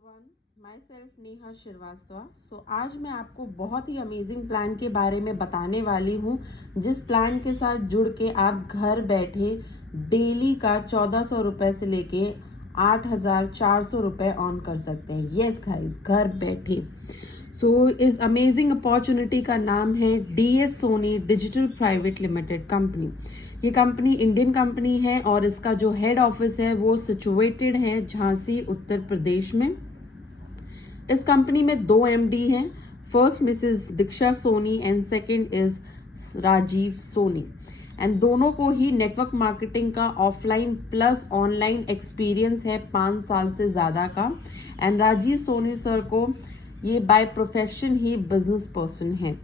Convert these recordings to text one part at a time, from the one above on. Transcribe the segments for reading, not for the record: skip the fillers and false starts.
Everyone, myself Neha Shrivastava. आज मैं आपको बहुत ही अमेजिंग प्लान के बारे में बताने वाली हूँ, जिस प्लान के साथ जुड़ के आप घर बैठे डेली का 1400 रुपये से लेके 8400 रुपये ऑन कर सकते हैं। यस गाइस, घर बैठे। इस अमेजिंग अपॉर्चुनिटी का नाम है DS Soni digital private limited company. ये कंपनी इंडियन कंपनी है और इसका जो हेड ऑफिस है वो सिचुएटेड है झांसी, उत्तर प्रदेश में। इस कंपनी में 2 MD हैं। First Mrs Diksha Soni and second is Rajiv Soni. And दोनों को ही नेटवर्क मार्केटिंग का ऑफलाइन प्लस ऑनलाइन एक्सपीरियंस है 5 साल से ज़्यादा का। एंड राजीव सोनी सर को ये by profession he business person है।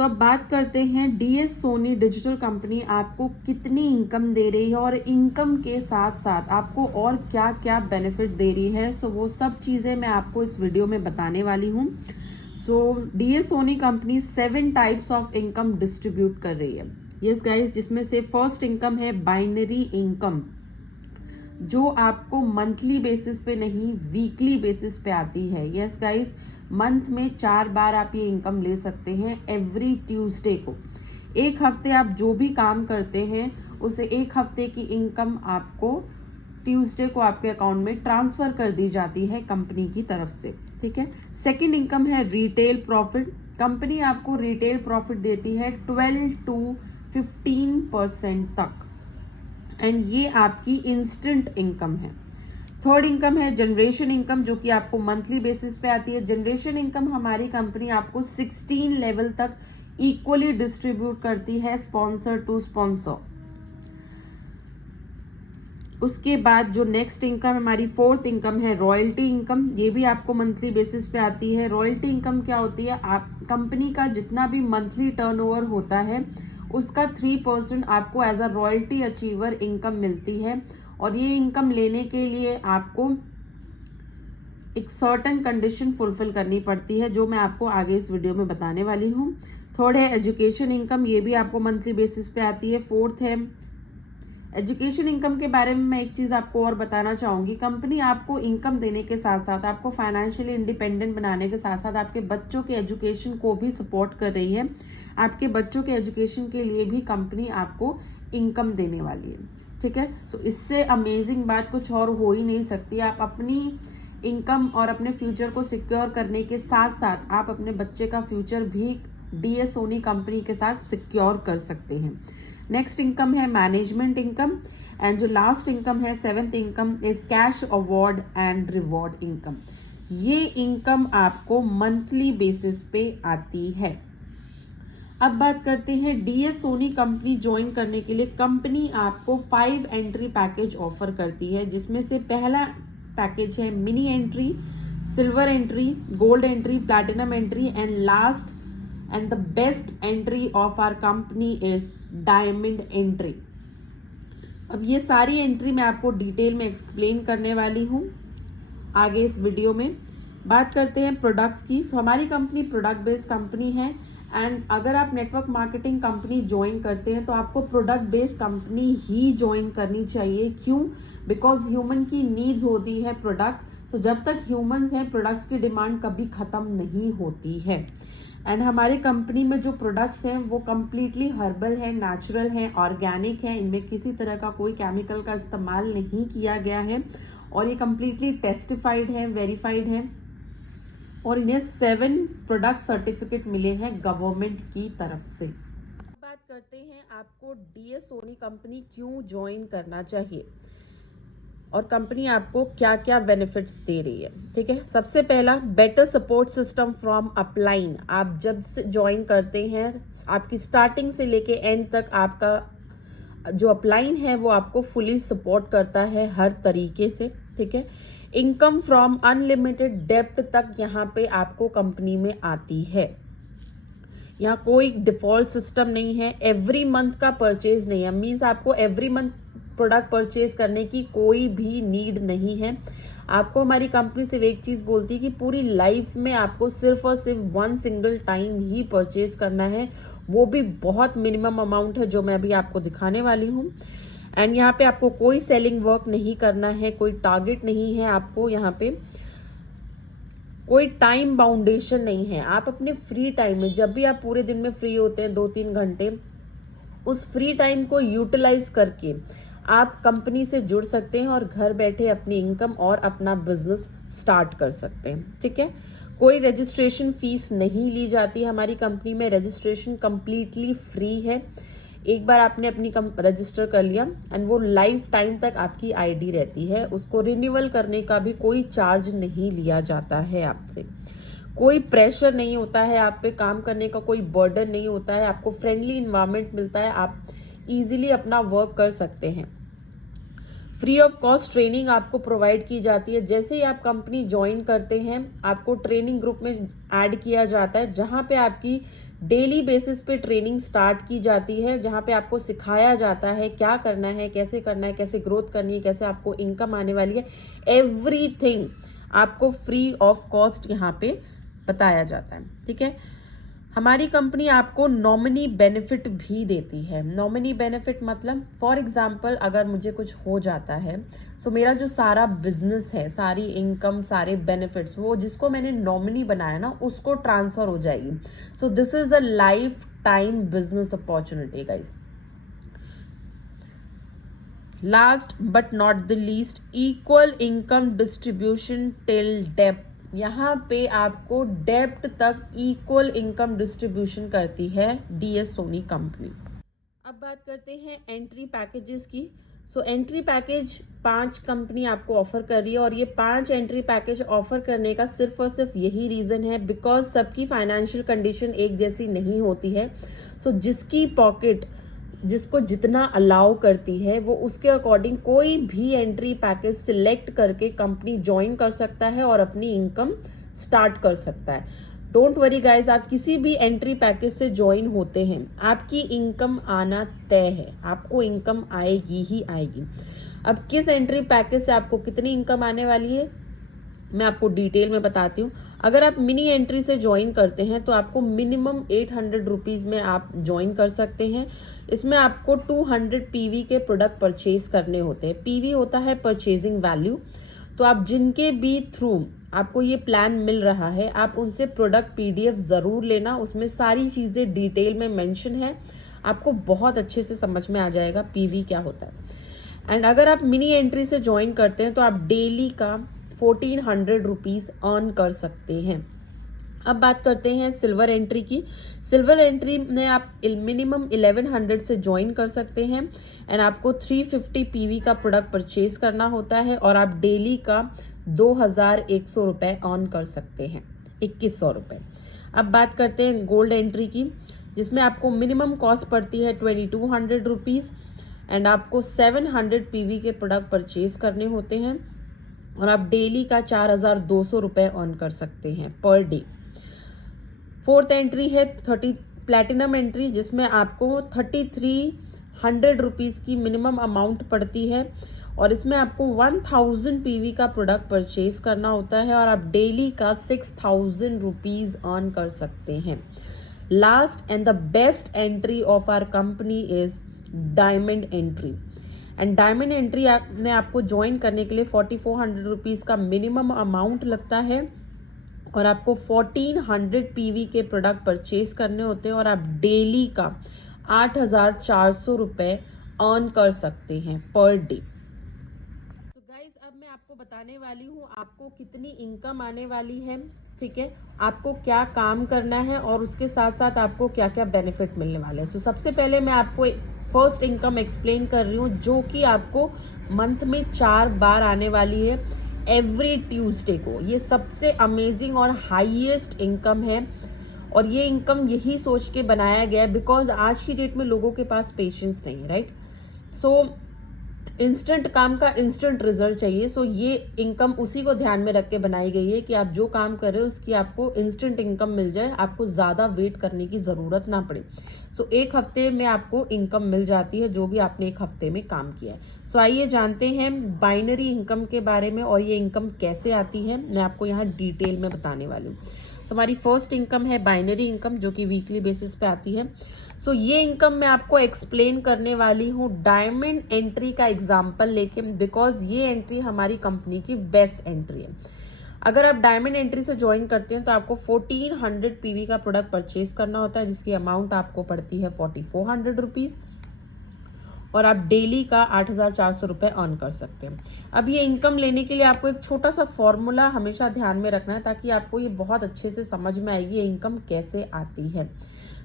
अब बात करते हैं DS सोनी डिजिटल कंपनी आपको कितनी इनकम दे रही है और इनकम के साथ साथ आपको और क्या क्या बेनिफिट दे रही है। वो सब चीज़ें मैं आपको इस वीडियो में बताने वाली हूँ। DS Sony company 7 types of income distribute कर रही है। यस गाइस, जिसमें से फर्स्ट इनकम है बाइनरी इनकम, जो आपको मंथली बेसिस पे नहीं वीकली बेसिस पे आती है। यस गाइस, मंथ में 4 बार आप ये इनकम ले सकते हैं एवरी ट्यूसडे को। एक हफ्ते आप जो भी काम करते हैं उसे एक हफ्ते की इनकम आपको ट्यूसडे को आपके अकाउंट में ट्रांसफर कर दी जाती है कंपनी की तरफ से। ठीक है। सेकंड इनकम है रिटेल प्रॉफिट। कंपनी आपको रिटेल प्रॉफिट देती है 12 to 15% तक, एंड ये आपकी इंस्टेंट इनकम है। थर्ड इनकम है जनरेशन इनकम, जो कि आपको मंथली बेसिस पे आती है। जनरेशन इनकम हमारी कंपनी आपको 16 लेवल तक इक्वली डिस्ट्रीब्यूट करती है, स्पॉन्सर टू स्पॉन्सर। उसके बाद जो नेक्स्ट इनकम हमारी फोर्थ इनकम है रॉयल्टी इनकम। ये भी आपको मंथली बेसिस पे आती है। रॉयल्टी इनकम क्या होती है? आप कंपनी का जितना भी मंथली टर्नओवर होता है उसका 3% आपको as a royalty achiever income मिलती है। और ये इनकम लेने के लिए आपको एक सर्टेन कंडीशन फुलफिल करनी पड़ती है, जो मैं आपको आगे इस वीडियो में बताने वाली हूँ। थर्ड है एजुकेशन इनकम, ये भी आपको मंथली बेसिस पे आती है। फोर्थ है एजुकेशन इनकम के बारे में मैं एक चीज़ आपको और बताना चाहूँगी। कंपनी आपको इनकम देने के साथ साथ आपको फाइनेंशियली इंडिपेंडेंट बनाने के साथ साथ आपके बच्चों के एजुकेशन को भी सपोर्ट कर रही है। आपके बच्चों के एजुकेशन के लिए भी कंपनी आपको इनकम देने वाली है। ठीक है। इससे अमेजिंग बात कुछ और हो ही नहीं सकती। आप अपनी इनकम और अपने फ्यूचर को सिक्योर करने के साथ साथ आप अपने बच्चे का फ्यूचर भी DS सोनी कंपनी के साथ सिक्योर कर सकते हैं। नेक्स्ट इनकम है मैनेजमेंट इनकम, एंड जो लास्ट इनकम है 7th income is cash award and reward income. ये इनकम आपको मंथली बेसिस पे आती है। अब बात करते हैं DS सोनी कंपनी ज्वाइन करने के लिए कंपनी आपको 5 एंट्री पैकेज ऑफर करती है, जिसमें से पहला पैकेज है mini entry, silver entry, gold entry, platinum entry, and last and the best entry of our company is diamond entry. अब ये सारी एंट्री मैं आपको डिटेल में एक्सप्लेन करने वाली हूँ आगे इस वीडियो में। बात करते हैं प्रोडक्ट्स की। हमारी कंपनी प्रोडक्ट बेस्ड कंपनी है, एंड अगर आप नेटवर्क मार्केटिंग कंपनी ज्वाइन करते हैं तो आपको प्रोडक्ट बेस्ड कंपनी ही ज्वाइन करनी चाहिए। क्यों? बिकॉज ह्यूमन की नीड्स होती है प्रोडक्ट। जब तक ह्यूमंस हैं प्रोडक्ट्स की डिमांड कभी ख़त्म नहीं होती है। एंड हमारी कंपनी में जो प्रोडक्ट्स हैं वो कम्प्लीटली हर्बल है, नेचुरल है, ऑर्गेनिक है। इनमें किसी तरह का कोई केमिकल का इस्तेमाल नहीं किया गया है और ये कम्प्लीटली टेस्टिफाइड है, वेरीफाइड है, और इन्हें 7 प्रोडक्ट सर्टिफिकेट मिले हैं गवर्नमेंट की तरफ से। बात करते हैं आपको DS सोनी कंपनी क्यों ज्वाइन करना चाहिए और कंपनी आपको क्या क्या बेनिफिट्स दे रही है। ठीक है। सबसे पहला, better support system from upline. आप जब से ज्वाइन करते हैं आपकी स्टार्टिंग से लेके एंड तक आपका जो अपलाइन है वो आपको फुली सपोर्ट करता है हर तरीके से। ठीक है। इनकम फ्रॉम अनलिमिटेड डेप्ट तक यहाँ पे आपको कंपनी में आती है। यहाँ कोई डिफॉल्ट सिस्टम नहीं है। एवरी मंथ का परचेज नहीं है, मीन्स आपको एवरी मंथ प्रोडक्ट परचेज करने की कोई भी नीड नहीं है। आपको हमारी कंपनी सिर्फ एक चीज़ बोलती है कि पूरी लाइफ में आपको सिर्फ और सिर्फ 1 सिंगल टाइम ही परचेज करना है, वो भी बहुत मिनिमम अमाउंट है जो मैं अभी आपको दिखाने वाली हूँ। एंड यहाँ पे आपको कोई सेलिंग वर्क नहीं करना है, कोई टारगेट नहीं है, आपको यहाँ पे कोई टाइम बाउंडेशन नहीं है। आप अपने फ्री टाइम में, जब भी आप पूरे दिन में फ्री होते हैं 2-3 घंटे, उस फ्री टाइम को यूटिलाइज करके आप कंपनी से जुड़ सकते हैं और घर बैठे अपनी इनकम और अपना बिजनेस स्टार्ट कर सकते हैं। ठीक है, कोई रजिस्ट्रेशन फीस नहीं ली जाती हमारी कंपनी में। रजिस्ट्रेशन कंप्लीटली फ्री है। एक बार आपने अपनी रजिस्टर कर लिया एंड वो लाइफ टाइम तक आपकी आईडी रहती है। उसको रिन्यूअल करने का भी कोई चार्ज नहीं लिया जाता है आपसे। कोई प्रेशर नहीं होता है आप पे, काम करने का कोई बर्डन नहीं होता है। आपको फ्रेंडली इन्वायरमेंट मिलता है, आप इजीली अपना वर्क कर सकते हैं। फ्री ऑफ कॉस्ट ट्रेनिंग आपको प्रोवाइड की जाती है। जैसे ही आप कंपनी ज्वाइन करते हैं, आपको ट्रेनिंग ग्रुप में ऐड किया जाता है, जहां पे आपकी डेली बेसिस पे ट्रेनिंग स्टार्ट की जाती है, जहां पे आपको सिखाया जाता है क्या करना है, कैसे ग्रोथ करनी है, कैसे आपको इनकम आने वाली है। एवरीथिंग आपको फ्री ऑफ कॉस्ट यहाँ पे बताया जाता है। ठीक है, हमारी कंपनी आपको नॉमिनी बेनिफिट भी देती है। नॉमिनी बेनिफिट मतलब फॉर एग्जांपल अगर मुझे कुछ हो जाता है, सो मेरा जो सारा बिजनेस है, सारी इनकम, सारे बेनिफिट्स, वो जिसको मैंने नॉमिनी बनाया ना, उसको ट्रांसफर हो जाएगी। So this is a life time business opportunity guys. Last but not the least, equal income distribution till depth. यहाँ पे आपको डेप्ट तक इक्वल इनकम डिस्ट्रीब्यूशन करती है डीएस सोनी कंपनी। अब बात करते हैं एंट्री पैकेजेस की। सो एंट्री पैकेज 5 कंपनी आपको ऑफर कर रही है, और ये 5 एंट्री पैकेज ऑफर करने का सिर्फ और सिर्फ यही रीजन है बिकॉज सबकी फाइनेंशियल कंडीशन एक जैसी नहीं होती है। सो जिसकी पॉकेट जिसको जितना अलाउ करती है, वो उसके अकॉर्डिंग कोई भी एंट्री पैकेज सिलेक्ट करके कंपनी ज्वाइन कर सकता है और अपनी इनकम स्टार्ट कर सकता है। डोंट वरी गाइज, आप किसी भी एंट्री पैकेज से ज्वाइन होते हैं, आपकी इनकम आना तय है। आपको इनकम आएगी ही आएगी। अब किस एंट्री पैकेज से आपको कितनी इनकम आने वाली है मैं आपको डिटेल में बताती हूँ। अगर आप मिनी एंट्री से ज्वाइन करते हैं तो आपको मिनिमम 800 रुपीज में आप ज्वाइन कर सकते हैं। इसमें आपको 200 पीवी के प्रोडक्ट परचेज करने होते हैं। पीवी होता है परचेजिंग वैल्यू। तो आप जिनके भी थ्रू आपको ये प्लान मिल रहा है, आप उनसे प्रोडक्ट पीडीएफ जरूर लेना। उसमें सारी चीजें डिटेल में मेंशन है, आपको बहुत अच्छे से समझ में आ जाएगा पीवी क्या होता है। एंड अगर आप मिनी एंट्री से ज्वाइन करते हैं तो आप डेली का 1400 रुपीज अर्न कर सकते हैं। अब बात करते हैं सिल्वर एंट्री की। सिल्वर एंट्री में आप मिनिमम 1100 से ज्वाइन कर सकते हैं एंड आपको 350 पीवी का प्रोडक्ट परचेज करना होता है और आप डेली का 2100 रुपए अर्न कर सकते हैं, 2100 रुपए। अब बात करते हैं गोल्ड एंट्री की, जिसमें आपको मिनिमम कॉस्ट पड़ती है 2200 रुपीज एंड आपको 700 पीवी के प्रोडक्ट परचेज करने होते हैं और आप डेली का 4200 रुपए अर्न कर सकते हैं पर डे। फोर्थ एंट्री है 30 प्लैटिनम एंट्री, जिसमें आपको 3300 रुपीज की मिनिमम अमाउंट पड़ती है और इसमें आपको 1000 पीवी का प्रोडक्ट परचेज करना होता है और आप डेली का 6000 रुपीज अर्न कर सकते हैं। Last and the best entry of our company is diamond entry. And diamond entry में आपको ज्वाइन करने के लिए 4400 रुपीज का मिनिमम अमाउंट लगता है और आपको 1400 पीवी के प्रोडक्ट परचेज करने होते हैं और आप डेली का 8400 रुपए अर्न कर सकते हैं पर डे। तो गाइज, अब मैं आपको बताने वाली हूँ आपको कितनी इनकम आने वाली है। ठीक है, आपको क्या काम करना है और उसके साथ साथ आपको क्या क्या बेनिफिट मिलने वाले हैं। सो सबसे पहले मैं आपको फर्स्ट इनकम एक्सप्लेन कर रही हूँ, जो कि आपको मंथ में 4 बार आने वाली है एवरी ट्यूसडे को। ये सबसे अमेजिंग और हाईएस्ट इनकम है और ये इनकम यही सोच के बनाया गया है बिकॉज आज की डेट में लोगों के पास पेशेंस नहीं है, राइट। सो इंस्टेंट काम का इंस्टेंट रिजल्ट चाहिए। सो ये इनकम उसी को ध्यान में रख के बनाई गई है कि आप जो काम कर रहे हो उसकी आपको इंस्टेंट इनकम मिल जाए, आपको ज्यादा वेट करने की जरूरत ना पड़े। सो एक हफ्ते में आपको इनकम मिल जाती है जो भी आपने एक हफ्ते में काम किया है। सो आइए जानते हैं बाइनरी इनकम के बारे में और ये इनकम कैसे आती है, मैं आपको यहाँ डिटेल में बताने वाली हूँ। तो हमारी फर्स्ट इनकम है बाइनरी इनकम, जो कि वीकली बेसिस पे आती है। सो ये इनकम मैं आपको एक्सप्लेन करने वाली हूँ डायमंड एंट्री का एग्जाम्पल लेके, बिकॉज ये एंट्री हमारी कंपनी की बेस्ट एंट्री है। अगर आप डायमंड एंट्री से ज्वाइन करते हैं तो आपको 1400 पीवी का प्रोडक्ट परचेज करना होता है, जिसकी अमाउंट आपको पड़ती है 4400 रुपीज़, और आप डेली का 8400 रुपये अर्न कर सकते हैं। अब ये इनकम लेने के लिए आपको एक छोटा सा फॉर्मूला हमेशा ध्यान में रखना है, ताकि आपको ये बहुत अच्छे से समझ में आएगी ये इनकम कैसे आती है।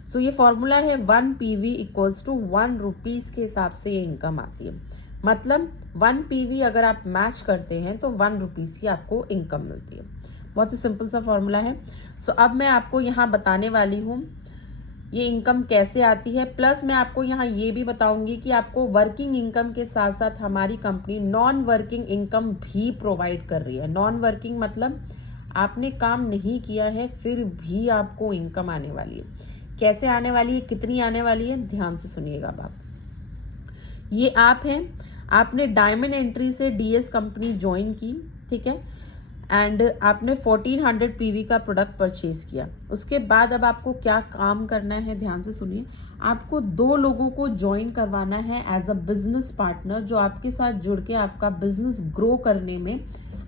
सो ये फॉर्मूला है 1 PV इक्वल्स टू 1 रुपीज़ के हिसाब से ये इनकम आती है। मतलब 1 PV अगर आप मैच करते हैं तो 1 रुपीज़ की आपको इनकम मिलती है। बहुत ही सिंपल सा फॉर्मूला है। सो अब मैं आपको यहाँ बताने वाली हूँ ये इनकम कैसे आती है, प्लस मैं आपको यहाँ ये भी बताऊंगी कि आपको वर्किंग इनकम के साथ साथ हमारी कंपनी नॉन वर्किंग इनकम भी प्रोवाइड कर रही है। नॉन वर्किंग मतलब आपने काम नहीं किया है फिर भी आपको इनकम आने वाली है। कैसे आने वाली है, कितनी आने वाली है, ध्यान से सुनिएगा अब आप। ये आप हैं, आपने डायमंड एंट्री से डीएस कंपनी ज्वाइन की, ठीक है, एंड आपने 1400 पीवी का प्रोडक्ट परचेज किया। उसके बाद अब आपको क्या काम करना है, ध्यान से सुनिए। आपको 2 लोगों को ज्वाइन करवाना है एज अ बिजनेस पार्टनर, जो आपके साथ जुड़ के आपका बिजनेस ग्रो करने में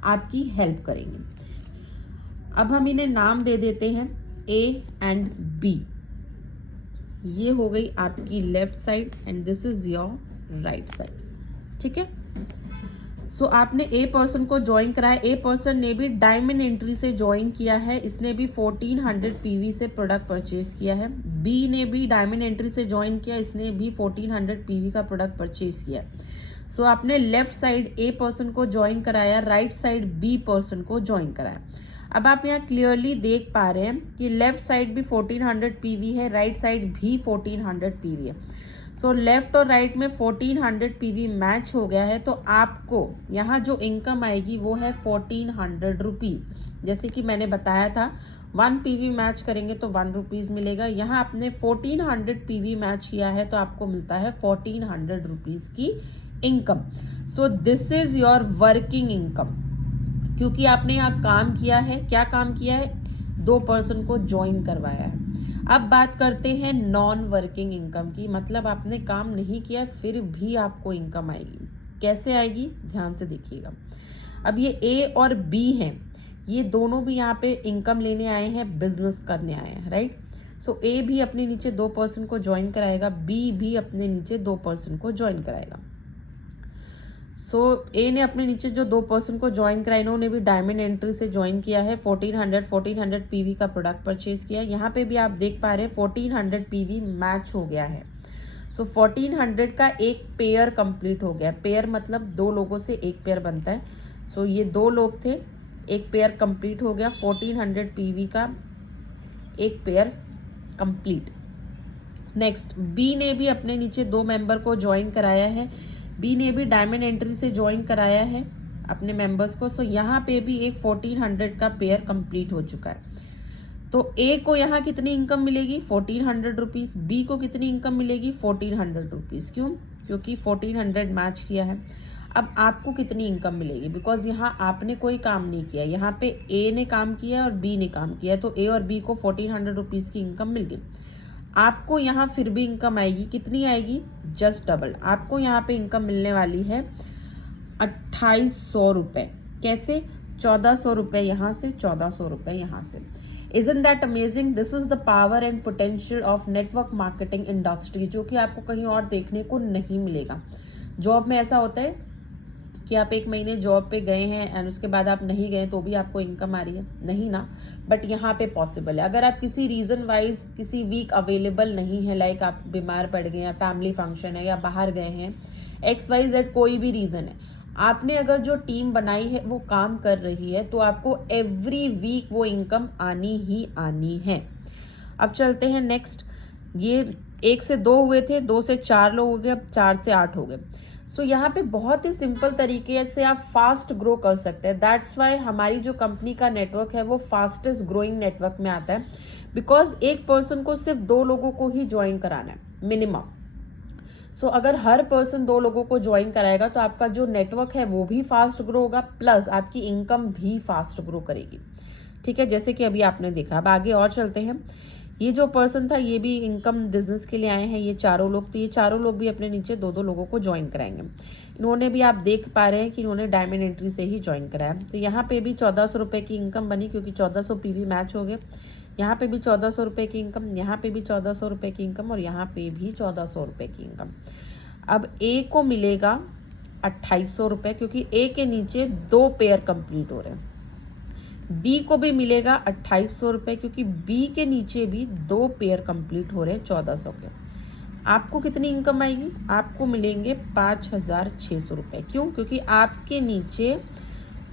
आपकी हेल्प करेंगे। अब हम इन्हें नाम दे देते हैं ए एंड बी। ये हो गई आपकी left side and this is your right side, ठीक है। सो आपने ए पर्सन को ज्वाइन कराया। ए पर्सन ने भी डायमंड एंट्री से ज्वाइन किया है, इसने भी 1400 पीवी से प्रोडक्ट परचेज किया है। बी ने भी डायमंड एंट्री से ज्वाइन किया, इसने भी 1400 पीवी का प्रोडक्ट परचेज किया। सो आपने लेफ्ट साइड ए पर्सन को ज्वाइन कराया, राइट साइड बी पर्सन को ज्वाइन कराया। अब आप यहाँ क्लियरली देख पा रहे हैं कि लेफ्ट साइड भी 1400 पीवी है, राइट साइड भी 1400 पीवी है। सो लेफ्ट और राइट में 1400 पीवी मैच हो गया है, तो आपको यहाँ जो इनकम आएगी वो है 1400 रुपीज़। जैसे कि मैंने बताया था 1 पीवी मैच करेंगे तो 1 रुपीज़ मिलेगा। यहाँ आपने 1400 पीवी मैच किया है तो आपको मिलता है 1400 रुपीज़ की income. So this is your working income, क्योंकि आपने यहाँ काम किया है। क्या काम किया है, 2 पर्सन को ज्वाइन करवाया है। अब बात करते हैं नॉन वर्किंग इनकम की, मतलब आपने काम नहीं किया फिर भी आपको इनकम आएगी। कैसे आएगी, ध्यान से देखिएगा। अब ये ए और बी हैं, ये दोनों भी यहाँ पे इनकम लेने आए हैं, बिजनेस करने आए हैं, राइट। सो ए भी अपने नीचे 2 पर्सन को ज्वाइन कराएगा, बी भी अपने नीचे 2 पर्सन को ज्वाइन कराएगा। सो ए ने अपने नीचे जो 2 पर्सन को ज्वाइन कराया, इन्होंने भी डायमंड एंट्री से ज्वाइन किया है। 1400 पीवी का प्रोडक्ट परचेज किया। यहाँ पे भी आप देख पा रहे हैं 1400 पीवी मैच हो गया है। सो 1400 का एक पेयर कंप्लीट हो गया। पेयर मतलब 2 लोगों से एक पेयर बनता है। सो ये 2 लोग थे, एक पेयर कंप्लीट हो गया। 1400 पीवी का एक पेयर कंप्लीट। नेक्स्ट बी ने भी अपने नीचे 2 मेंबर को ज्वाइन कराया है। बी ने भी डायमंड एंट्री से ज्वाइन कराया है अपने मेंबर्स को। सो यहाँ पे भी एक 1400 का पेयर कंप्लीट हो चुका है। तो ए को यहाँ कितनी इनकम मिलेगी, 1400 रुपीज़। बी को कितनी इनकम मिलेगी, 1400 रुपीज़। क्यों, क्योंकि 1400 मैच किया है। अब आपको कितनी इनकम मिलेगी, बिकॉज यहाँ आपने कोई काम नहीं किया, यहाँ पे ए ने काम किया और बी ने काम किया, तो ए और बी को 1400 रुपीज़ की इनकम मिल गई। आपको यहाँ फिर भी इनकम आएगी, कितनी आएगी, जस्ट डबल। आपको यहाँ पे इनकम मिलने वाली है 2800 रुपये। कैसे, 1400 रुपये यहाँ से, 1400 रुपये यहाँ से। Isn't that amazing? This is the power and potential of network marketing industry, जो कि आपको कहीं और देखने को नहीं मिलेगा। जॉब में ऐसा होता है कि आप 1 महीने जॉब पे गए हैं एंड उसके बाद आप नहीं गए तो भी आपको इनकम आ रही है, नहीं ना। बट यहाँ पे पॉसिबल है। अगर आप किसी रीज़न वाइज किसी वीक अवेलेबल नहीं है, लाइक आप बीमार पड़ गए हैं, फैमिली फंक्शन है या बाहर गए हैं, XYZ कोई भी रीज़न है, आपने अगर जो टीम बनाई है वो काम कर रही है, तो आपको एवरी वीक वो इनकम आनी ही आनी है। अब चलते हैं नेक्स्ट। ये 1 से 2 हुए थे, 2 से 4 लोग हो गए, अब 4 से 8 हो गए। सो यहाँ पे बहुत ही सिंपल तरीके से आप फास्ट ग्रो कर सकते हैं। दैट्स वाई हमारी जो कंपनी का नेटवर्क है वो फास्टेस्ट ग्रोइंग नेटवर्क में आता है, बिकॉज एक पर्सन को सिर्फ 2 लोगों को ही ज्वाइन कराना है मिनिमम। सो अगर हर पर्सन 2 लोगों को ज्वाइन कराएगा तो आपका जो नेटवर्क है वो भी फास्ट ग्रो होगा, प्लस आपकी इनकम भी फास्ट ग्रो करेगी। ठीक है, जैसे कि अभी आपने देखा। अब आगे और चलते हैं। ये जो पर्सन था ये भी इनकम बिजनेस के लिए आए हैं, ये चारों लोग। तो ये चारों लोग भी अपने नीचे दो दो लोगों को ज्वाइन कराएंगे। इन्होंने भी आप देख पा रहे हैं कि इन्होंने डायमंड एंट्री से ही ज्वाइन कराया। तो यहाँ पे भी 1400 रुपये की इनकम बनी, क्योंकि 1400 पीवी मैच हो गए। यहाँ पे भी 1400 रुपये की इनकम, यहाँ पे भी 1400 रुपये की इनकम, और यहाँ पे भी 1400 रुपये की इनकम। अब ए को मिलेगा 2800 रुपये, क्योंकि ए के नीचे 2 पेयर कंप्लीट हो रहे हैं। बी को भी मिलेगा 2800 रुपये, क्योंकि बी के नीचे भी 2 पेयर कंप्लीट हो रहे हैं 1400 के। आपको कितनी इनकम आएगी? आपको मिलेंगे 5600 रुपये। क्यों? क्योंकि आपके नीचे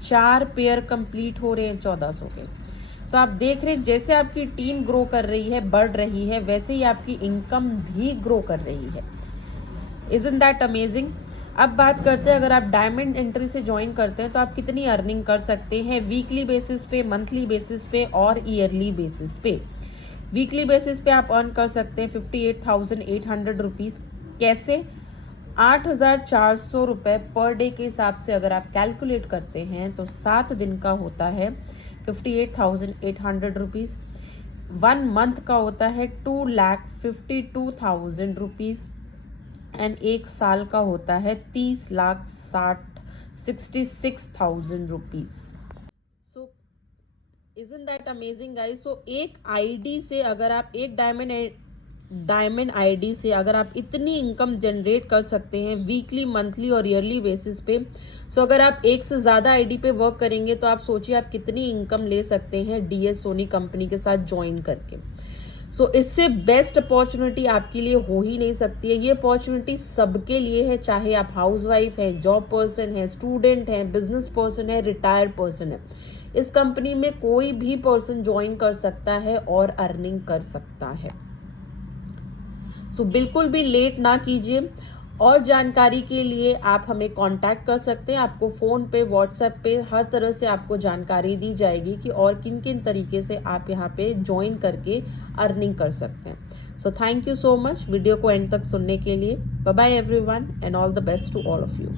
4 पेयर कंप्लीट हो रहे हैं 1400 के। सो आप देख रहे हैं जैसे आपकी टीम ग्रो कर रही है, बढ़ रही है, वैसे ही आपकी इनकम भी ग्रो कर रही है। Isn't that amazing? अब बात करते हैं, अगर आप डायमंड एंट्री से ज्वाइन करते हैं तो आप कितनी अर्निंग कर सकते हैं वीकली बेसिस पे, मंथली बेसिस पे और ईयरली बेसिस पे। वीकली बेसिस पे आप अर्न कर सकते हैं 58,800 रुपीज़। कैसे? 8,400 रुपये पर डे के हिसाब से अगर आप कैलकुलेट करते हैं तो 7 दिन का होता है 58,800 रुपीज़। 1 मंथ का होता है 2,52,000 रुपीज़। एंड 1 साल का होता है 30,66,000 rupees. So isn't that amazing guys? So एक आईडी से अगर आप एक डायमंड आईडी से अगर आप इतनी इनकम जनरेट कर सकते हैं वीकली, मंथली और ईयरली बेसिस पे, सो अगर आप एक से ज़्यादा आईडी पे वर्क करेंगे तो आप सोचिए आप कितनी इनकम ले सकते हैं डीएस सोनी कंपनी के साथ ज्वाइन करके। सो इससे बेस्ट अपॉर्चुनिटी आपके लिए हो ही नहीं सकती है। ये अपॉर्चुनिटी सबके लिए है, चाहे आप हाउसवाइफ हैं, जॉब पर्सन है, स्टूडेंट हैं, बिजनेस पर्सन है, रिटायर्ड पर्सन है। इस कंपनी में कोई भी पर्सन ज्वाइन कर सकता है और अर्निंग कर सकता है। सो बिल्कुल भी लेट ना कीजिए। और जानकारी के लिए आप हमें कांटेक्ट कर सकते हैं। आपको फ़ोन पे, व्हाट्सएप पे हर तरह से आपको जानकारी दी जाएगी कि और किन किन तरीके से आप यहाँ पे ज्वाइन करके अर्निंग कर सकते हैं। So thank you so much video को एंड तक सुनने के लिए। Bye bye everyone and all the best to all of you.